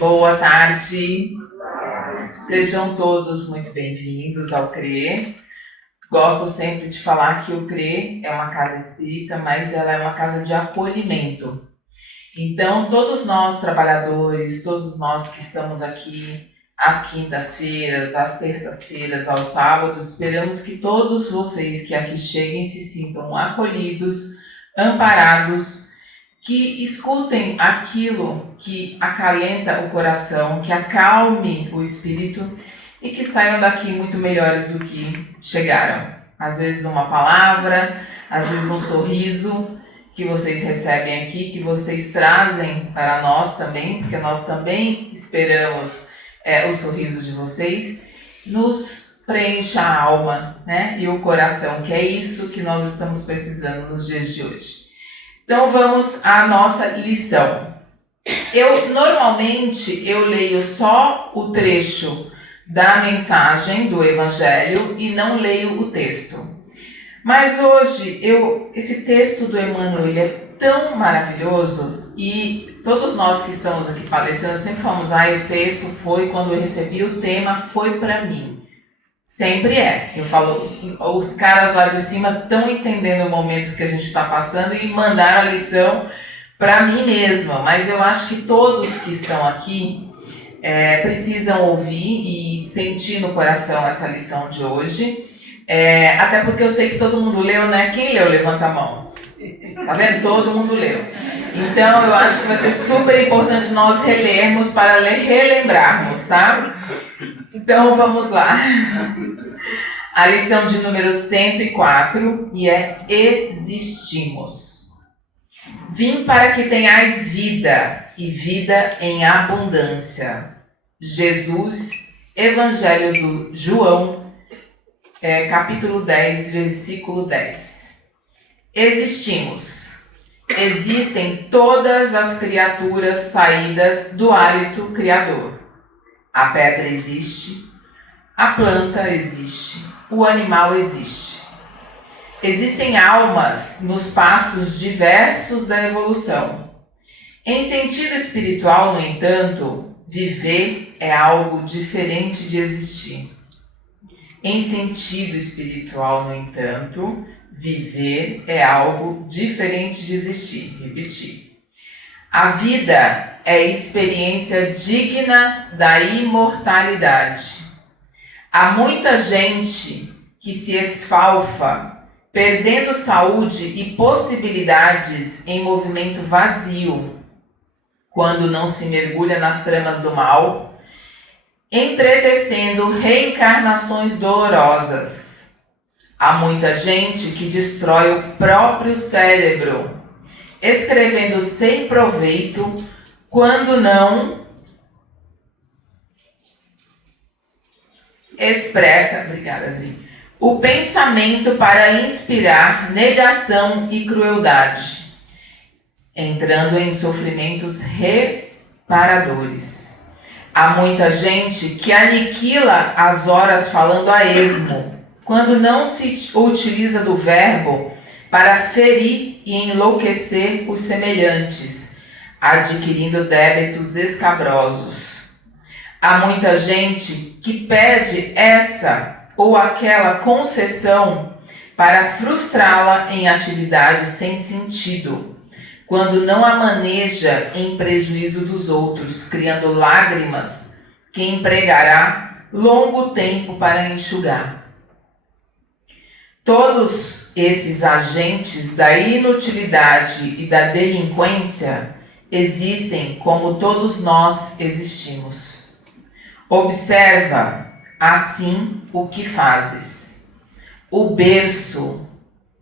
Boa tarde. Sejam todos muito bem-vindos ao CRE. Gosto sempre de falar que o CRE é uma casa espírita, mas ela é uma casa de acolhimento. Então, todos nós trabalhadores, todos nós que estamos aqui às quintas-feiras, às terças-feiras, aos sábados, esperamos que todos vocês que aqui cheguem se sintam acolhidos, amparados, que escutem aquilo que acalenta o coração, que acalme o espírito e que saiam daqui muito melhores do que chegaram. Às vezes uma palavra, às vezes um sorriso que vocês recebem aqui, que vocês trazem para nós também, porque nós também esperamos o sorriso de vocês, nos preenche a alma, né? E o coração, que é isso que nós estamos precisando nos dias de hoje. Então vamos à nossa lição. Normalmente eu leio só o trecho da mensagem do Evangelho e não leio o texto. Mas hoje esse texto do Emmanuel ele é tão maravilhoso e todos nós que estamos aqui palestrando sempre falamos, o texto foi quando eu recebi o tema, foi para mim. Sempre é. Eu falo, os caras lá de cima estão entendendo o momento que a gente está passando e mandaram a lição para mim mesma. Mas eu acho que todos que estão aqui precisam ouvir e sentir no coração essa lição de hoje. Até porque eu sei que todo mundo leu, né? Quem leu? Levanta a mão. Tá vendo? Todo mundo leu. Então eu acho que vai ser super importante nós relermos para relembrarmos, tá? Então vamos lá. A lição de número 104 e existimos. Vim para que tenhais vida e vida em abundância. Jesus, Evangelho do João, capítulo 10, versículo 10. Existimos. Existem todas as criaturas saídas do hálito criador. A pedra existe, a planta existe, o animal existe. Existem almas nos passos diversos da evolução. Em sentido espiritual, no entanto, viver é algo diferente de existir. Em sentido espiritual, no entanto, viver é algo diferente de existir. Repetir. A vida é experiência digna da imortalidade. Há muita gente que se esfalfa, perdendo saúde e possibilidades em movimento vazio, quando não se mergulha nas tramas do mal, entretecendo reencarnações dolorosas. Há muita gente que destrói o próprio cérebro, escrevendo sem proveito, quando não expressa, obrigada, Adri, o pensamento para inspirar negação e crueldade, entrando em sofrimentos reparadores. Há muita gente que aniquila as horas falando a esmo, quando não se utiliza do verbo para ferir e enlouquecer os semelhantes, adquirindo débitos escabrosos. Há muita gente que pede essa ou aquela concessão para frustrá-la em atividades sem sentido, quando não a maneja em prejuízo dos outros, criando lágrimas que empregará longo tempo para enxugar. Todos esses agentes da inutilidade e da delinquência existem como todos nós existimos. Observa, assim, o que fazes. O berço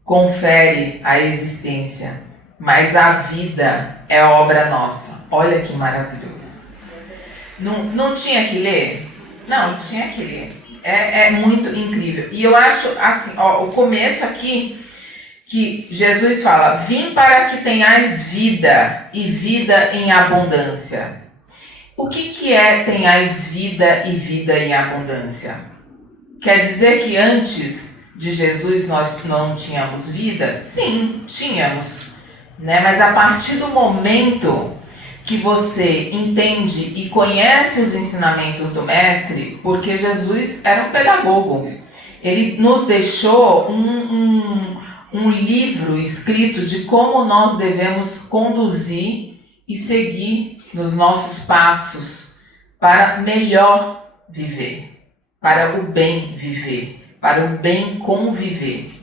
confere a existência, mas a vida é obra nossa. Olha que maravilhoso. Não tinha que ler? Não, tinha que ler. É muito incrível. E eu acho assim, o começo aqui, que Jesus fala, vim para que tenhais vida e vida em abundância. O que é tenhais vida e vida em abundância? Quer dizer que antes de Jesus nós não tínhamos vida? Sim, tínhamos, né? Mas a partir do momento que você entende e conhece os ensinamentos do Mestre, porque Jesus era um pedagogo. Ele nos deixou um livro escrito de como nós devemos conduzir e seguir nos nossos passos para melhor viver, para o bem viver, para o bem conviver.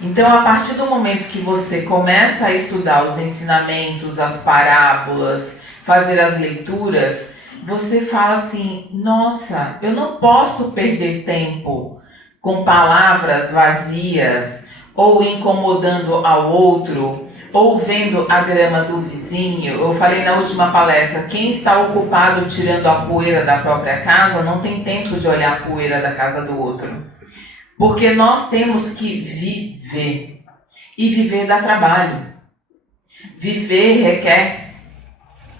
Então, a partir do momento que você começa a estudar os ensinamentos, as parábolas, fazer as leituras, você fala assim: nossa, eu não posso perder tempo com palavras vazias, ou incomodando ao outro, ou vendo a grama do vizinho. Eu falei na última palestra, quem está ocupado tirando a poeira da própria casa não tem tempo de olhar a poeira da casa do outro. Porque nós temos que viver. E viver dá trabalho. Viver requer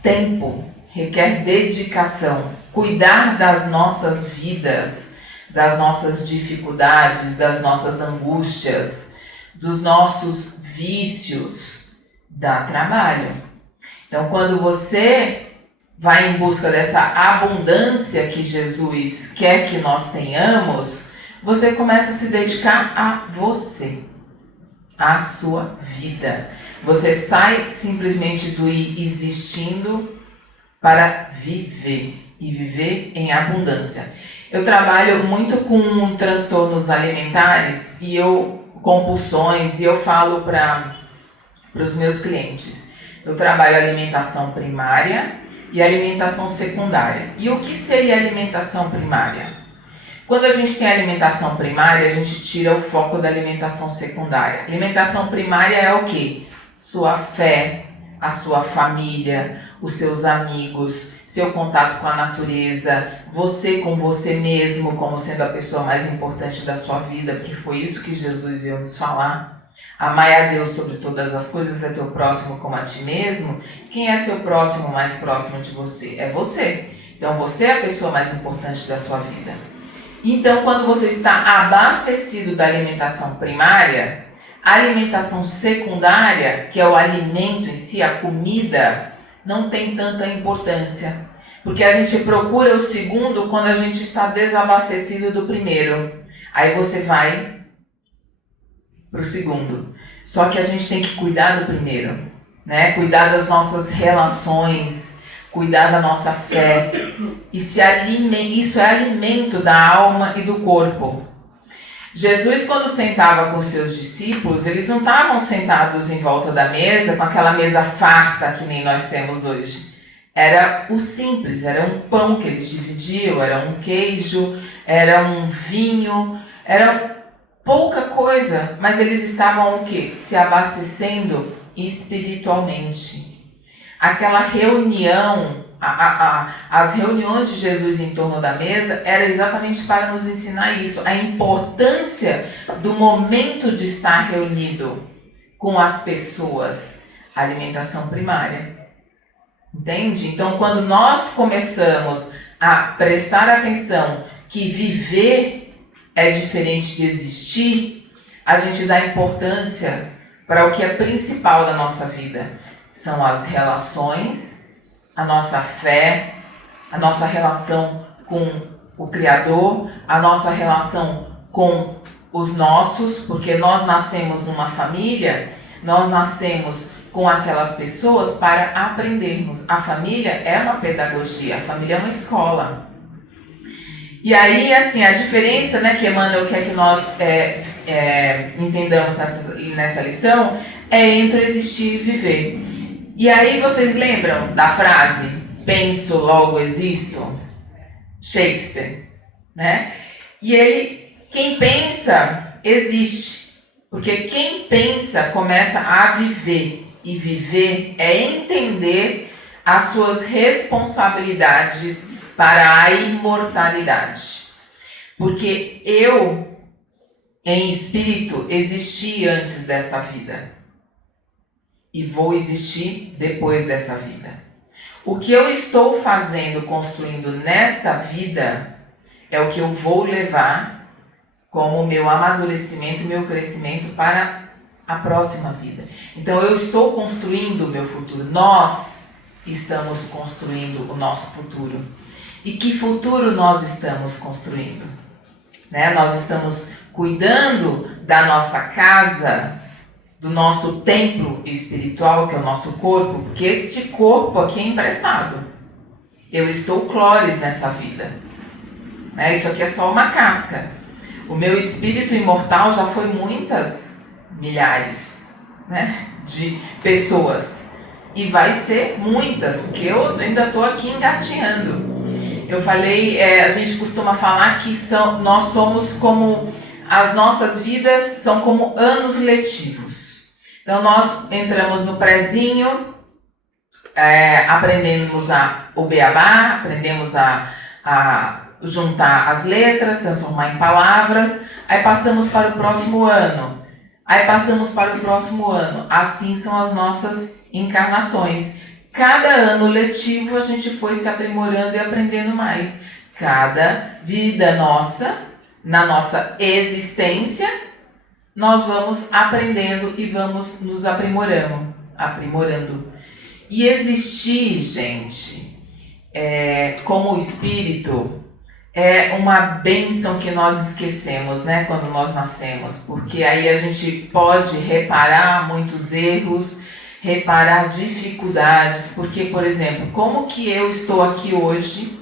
tempo, requer dedicação. Cuidar das nossas vidas, das nossas dificuldades, das nossas angústias, dos nossos vícios, dá trabalho. Então, quando você vai em busca dessa abundância que Jesus quer que nós tenhamos, você começa a se dedicar a você, à sua vida. Você sai simplesmente do ir existindo para viver, e viver em abundância. Eu trabalho muito com transtornos alimentares e compulsões, e eu falo para os meus clientes. Eu trabalho alimentação primária e alimentação secundária. E o que seria alimentação primária? Quando a gente tem alimentação primária, a gente tira o foco da alimentação secundária. Alimentação primária é o quê? Sua fé, a sua família, os seus amigos, seu contato com a natureza, você com você mesmo, como sendo a pessoa mais importante da sua vida, porque foi isso que Jesus veio nos falar. Amai a Deus sobre todas as coisas, é teu próximo como a ti mesmo. Quem é seu próximo mais próximo de você? É você. Então você é a pessoa mais importante da sua vida. Então, quando você está abastecido da alimentação primária, a alimentação secundária, que é o alimento em si, a comida, não tem tanta importância. Porque a gente procura o segundo quando a gente está desabastecido do primeiro. Aí você vai para o segundo. Só que a gente tem que cuidar do primeiro, né? Cuidar das nossas relações, cuidar da nossa fé. Isso é alimento da alma e do corpo. Jesus, quando sentava com seus discípulos, eles não estavam sentados em volta da mesa, com aquela mesa farta que nem nós temos hoje. Era o simples, era um pão que eles dividiam, era um queijo, era um vinho, era pouca coisa, mas eles estavam o quê? Se abastecendo espiritualmente. Aquela reunião, as reuniões de Jesus em torno da mesa era exatamente para nos ensinar isso, a importância do momento de estar reunido com as pessoas, a alimentação primária. Entende? Então, quando nós começamos a prestar atenção que viver é diferente de existir, a gente dá importância para o que é principal da nossa vida. São as relações, a nossa fé, a nossa relação com o Criador, a nossa relação com os nossos, porque nós nascemos numa família, nós nascemos com aquelas pessoas para aprendermos. A família é uma pedagogia, a família é uma escola. E aí, assim, a diferença, né, que Emmanuel quer que nós entendamos nessa lição é entre existir e viver. E aí vocês lembram da frase penso, logo existo? Shakespeare, né? E quem pensa, existe. Porque quem pensa começa a viver. E viver é entender as suas responsabilidades para a imortalidade. Porque eu, em espírito, existi antes desta vida. E vou existir depois dessa vida. O que eu estou fazendo, construindo nesta vida, é o que eu vou levar como meu amadurecimento, meu crescimento para a próxima vida. Então eu estou construindo o meu futuro. Nós, estamos construindo o nosso futuro? E que futuro nós estamos construindo? Né? Nós estamos cuidando da nossa casa, do nosso templo espiritual, que é o nosso corpo, porque este corpo aqui é emprestado. Eu estou clores nessa vida. Né? Isso aqui é só uma casca. O meu espírito imortal já foi muitas milhares, né, de pessoas. E vai ser muitas, porque eu ainda estou aqui engatinhando. Eu falei, a gente costuma falar que nós somos como, as nossas vidas são como anos letivos. Então nós entramos no prézinho, aprendemos o beabá, aprendemos a juntar as letras, transformar em palavras, aí passamos para o próximo ano, aí passamos para o próximo ano. Assim são as nossas encarnações. Cada ano letivo a gente foi se aprimorando e aprendendo mais. Cada vida nossa, na nossa existência, nós vamos aprendendo e vamos nos aprimorando. E existir, gente, como espírito, é uma bênção que nós esquecemos, né, quando nós nascemos, porque aí a gente pode reparar muitos erros, reparar dificuldades, porque, por exemplo, como que eu estou aqui hoje,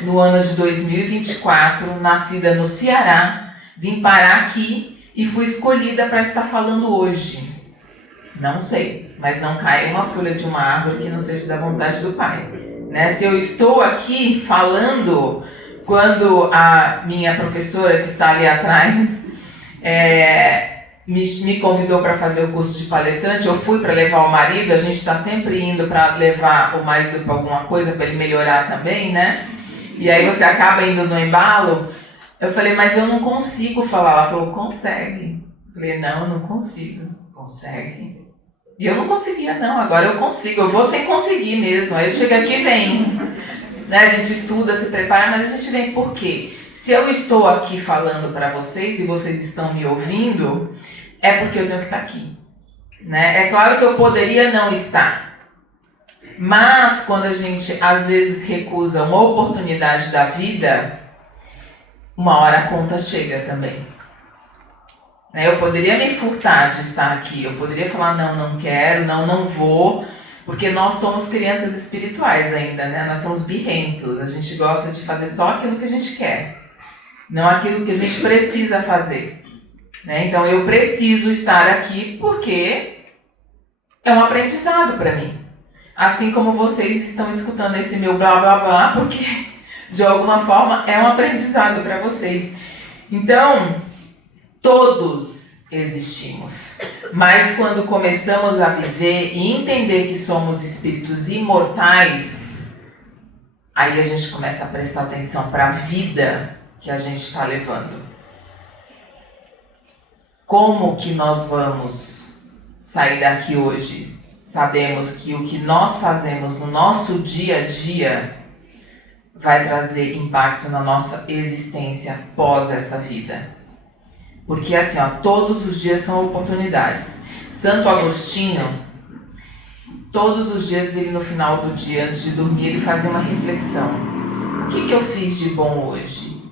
no ano de 2024, nascida no Ceará, vim parar aqui e fui escolhida para estar falando hoje? Não sei, mas não cai uma folha de uma árvore que não seja da vontade do Pai. Né? Se eu estou aqui falando, quando a minha professora que está ali atrás me convidou para fazer o curso de palestrante, eu fui para levar o marido, a gente está sempre indo para levar o marido para alguma coisa, para ele melhorar também, né? E aí você acaba indo no embalo. Eu falei, mas eu não consigo falar. Ela falou, consegue. Eu falei, não, eu não consigo. Consegue? E eu não conseguia, não. Agora eu consigo. Eu vou sem conseguir mesmo. Aí chega aqui e vem. Né? A gente estuda, se prepara, mas a gente vem por quê? Se eu estou aqui falando para vocês e vocês estão me ouvindo, é porque eu tenho que estar aqui. Né? É claro que eu poderia não estar. Mas quando a gente às vezes recusa uma oportunidade da vida, uma hora a conta chega também. Eu poderia me furtar de estar aqui, eu poderia falar não quero, não vou, porque nós somos crianças espirituais ainda, né? Nós somos birrentos, a gente gosta de fazer só aquilo que a gente quer, não aquilo que a gente precisa fazer. Né? Então eu preciso estar aqui porque é um aprendizado para mim. Assim como vocês estão escutando esse meu blá blá blá, porque de alguma forma é um aprendizado para vocês. Então, todos existimos. Mas quando começamos a viver e entender que somos espíritos imortais, aí a gente começa a prestar atenção para a vida que a gente está levando. Como que nós vamos sair daqui hoje? Sabemos que o que nós fazemos no nosso dia a dia vai trazer impacto na nossa existência pós essa vida. Porque assim, todos os dias são oportunidades. Santo Agostinho, todos os dias ele no final do dia, antes de dormir, ele fazia uma reflexão. O que eu fiz de bom hoje?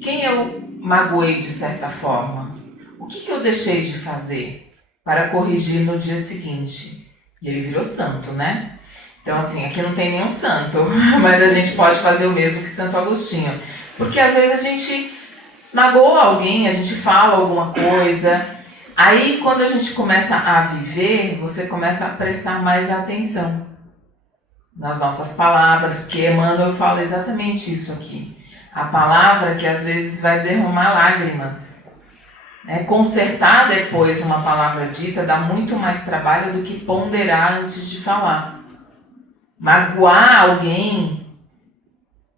Quem eu magoei de certa forma? O que eu deixei de fazer para corrigir no dia seguinte? E ele virou santo, né? Então, assim, aqui não tem nenhum santo, mas a gente pode fazer o mesmo que Santo Agostinho. Porque às vezes a gente magoa alguém, a gente fala alguma coisa. Aí, quando a gente começa a viver, você começa a prestar mais atenção nas nossas palavras, porque Emmanuel fala exatamente isso aqui. A palavra que às vezes vai derramar lágrimas. Consertar depois uma palavra dita dá muito mais trabalho do que ponderar antes de falar. Magoar alguém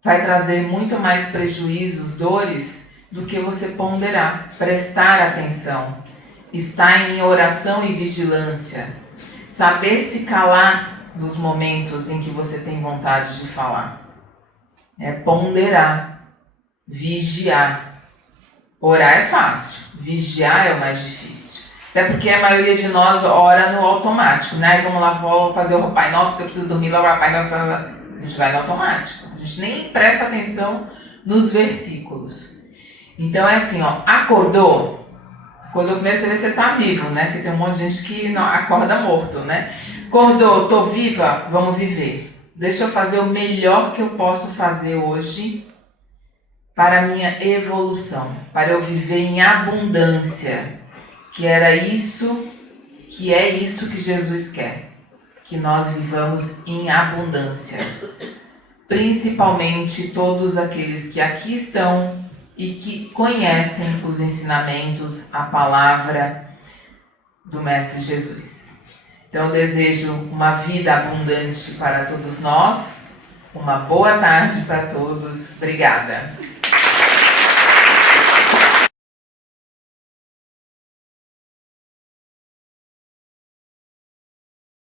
vai trazer muito mais prejuízos, dores, do que você ponderar, prestar atenção, estar em oração e vigilância, saber se calar nos momentos em que você tem vontade de falar. Ponderar, vigiar. Orar é fácil, vigiar é o mais difícil. Até porque a maioria de nós ora no automático, né? Vamos lá, vou fazer o Pai Nosso, que eu preciso dormir, lá, Pai Nosso. A gente vai no automático. A gente nem presta atenção nos versículos. Então é assim, ó, acordou primeiro você vê se você tá vivo, né? Porque tem um monte de gente que não, acorda morto, né? Acordou, tô viva, vamos viver. Deixa eu fazer o melhor que eu posso fazer hoje para a minha evolução, para eu viver em abundância, que é isso que Jesus quer, que nós vivamos em abundância. Principalmente todos aqueles que aqui estão e que conhecem os ensinamentos, a palavra do Mestre Jesus. Então eu desejo uma vida abundante para todos nós, uma boa tarde para todos. Obrigada.